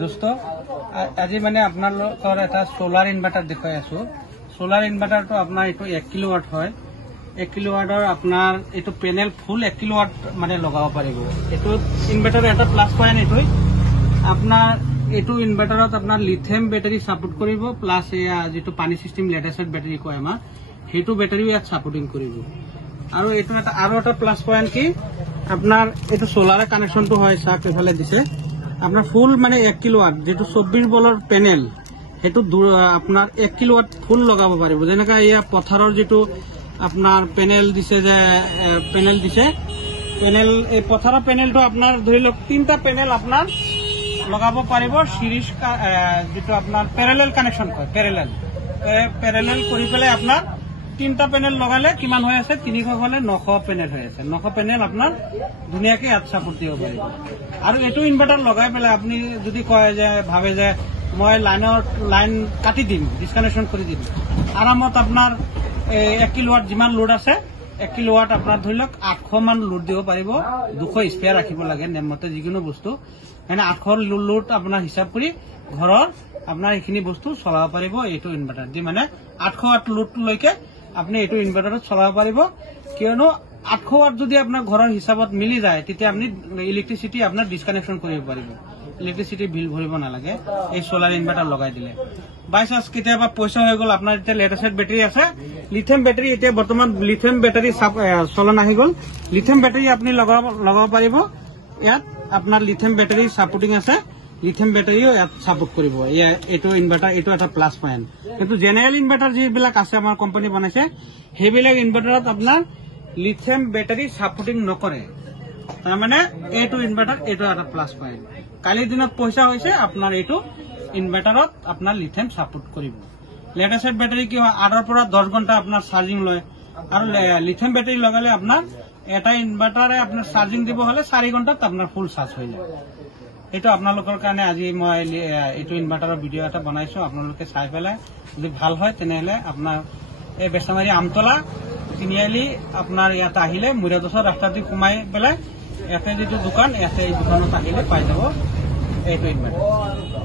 দোস্ত আজি মানে আপোনালোকৰ এটা সোলাৰ ইনভাৰ্টাৰ দেখাই আছো। সোলাৰ ইনভাৰ্টাৰটো আপোনাৰ এইটো 1 কিলোৱাট হয়। 1 কিলোৱাটৰ আপোনাৰ এইটো পেনেল ফুল 1 কিলোৱাট মানে লগাব পাৰিব। এইটো ইনভাৰ্টাৰৰ এটা প্লাস পইণ্ট এইটো আপোনাৰ এইটো ইনভাৰ্টাৰত আপোনাৰ লিথিয়াম বেটাৰী সাপোৰ্ট কৰিব প্লাস এয়া যেটো পানী সিস্টেম লেটেস্ট বেটাৰী কয় আমাৰ হেতু বেটাৰীও ইয়াত সাপোৰ্টিং কৰিব। আৰু এইটো এটা প্লাস পইণ্ট কি আপোনাৰ এইটো সোলাৰ কানেকশনটো হয় সাক এফালে দিছে আপনাৰ ফুল মানে 1 কিলোৱাট যেটো 24 বলৰ পেনেল হেতু আপনাৰ 1 কিলোৱাট ফুল লগাব পাৰিব। যেনেকা ইয়া পথাৰৰ যেটো আপনাৰ পেনেল দিছে যে পেনেল এই পথাৰৰ পেনেলটো আপনাৰ ধৰি লওক 3টা পেনেল আপনাৰ লগাব পাৰিব সিৰিজ যেটো আপনাৰ প্যাৰালাল কানেকশন কয় প্যাৰালাল কৰি পেলাই আপনার 3টা পেনেল লগালে কিমান হৈ আছে 300 হলে 900 পেনেল হৈ আছে। 900 পেনেল আপনার ধুনিয়াকে ইয়াত সাপোর্ট দিব পাৰিব। আৰু এইটো ইনভাৰ্টাৰ লগাই পেলাই আপনি যদি কয় যে ভাবে যে মই লাইন কাটি দিম ডিসকানেকশন কৰি দিম আৰামত আপনাৰ 1 কিলোৱাট যিমান লোড আছে 1 কিলোৱাট আপনাৰ ধৰি লওক 800 মান লোড দিব পাৰিব। 200 স্পেয়াৰ ৰাখিব লাগে নেমতে যিকোনো বস্তু মানে 800 লোড আপনাৰ হিসাব কৰি ঘৰৰ আপনাৰ এইখিনি বস্তু চলাব পাৰিব। এইটো ইনভাৰ্টাৰ দি মানে 800 ওয়াট লোড লৈকে আপনি এইটো ইনভাৰ্টাৰত চলাব পাৰিব। কিয়নো 800 ওয়াট যদি আপনাৰ ঘৰৰ হিসাবত মিলি যায় তেতিয়া আপনি ইলেক্ট্ৰিসিটি আপনাৰ ডিসকানেকশন কৰিব পাৰিব। ইলেক্ট্ৰিসিটি বিল ভৰিব নালাগে এই সোলার ইনভার্টার লগাই দিলে। বাই চান্স কেতিয়াবা পয়সা হৈ গল আপনার এতিয়া লেটেস্ট বেটারি আছে লিথিয়াম বেটারি এতিয়া বর্তমান লিথিয়াম বেটারি চলন আহি গল লিথিয়াম বেটারি আপনি লগাব পাৰিব। ইয়াত আপনাৰ লিথিয়াম বেটাৰি সাপোৰ্টিং আছে লিথিয়াম বেটাৰিও ইয়াত সাপোৰ্ট কৰিব। এইটো ইনভাৰ্টাৰ এইটো এটা প্লাস পয়েন্ট। কিন্তু জেনাৰেল ইনভাৰ্টাৰ যিবিলাক আছে আমাৰ কোম্পানি বনাইছে সেইবিলাক ইনভাৰ্টাৰত আপনাৰ লিথিয়াম বেটাৰি সাপোৰ্টিং নকৰে। তাৰ মানে এইটো ইনভাৰ্টাৰ এইটো এটা প্লাস পয়েন্ট। কালিৰ দিনত পয়সা হৈছে আপনাৰ এইটো ইনভাৰ্টাৰত আপনাৰ লিথিয়াম সাপোৰ্ট কৰিব। লেটেস্ট বেটাৰি কি হয় 8 পৰা 10 ঘন্টা আপনাৰ চাৰ্জিং লয় আৰু লিথিয়াম বেটারি লগালে আপনার এটা ইনভার্টারে আপনার চার্জিং দিব হলে 4 ঘন্টাত আপনার ফুল চার্জ হৈ যায়। এইটো আপোনালোকৰ কাৰণে আজি মই এইটো ইনভাৰ্টাৰৰ ভিডিও এটা বনাইছো। আপোনালোকে চাই পেলাই যদি ভাল হয় তেনেহলে আপনার এই বেছামাৰী আমতলা তিনিআলি আপনাৰ ইয়াত আহিলে মুৰিয়াদছৰ ৰাস্তা দি সোমাই পেলাই ইয়াতে যেটো দোকান ইয়াতে এই দোকানত আহিলে পাই যাব এইটো ইনভাৰ্টাৰ।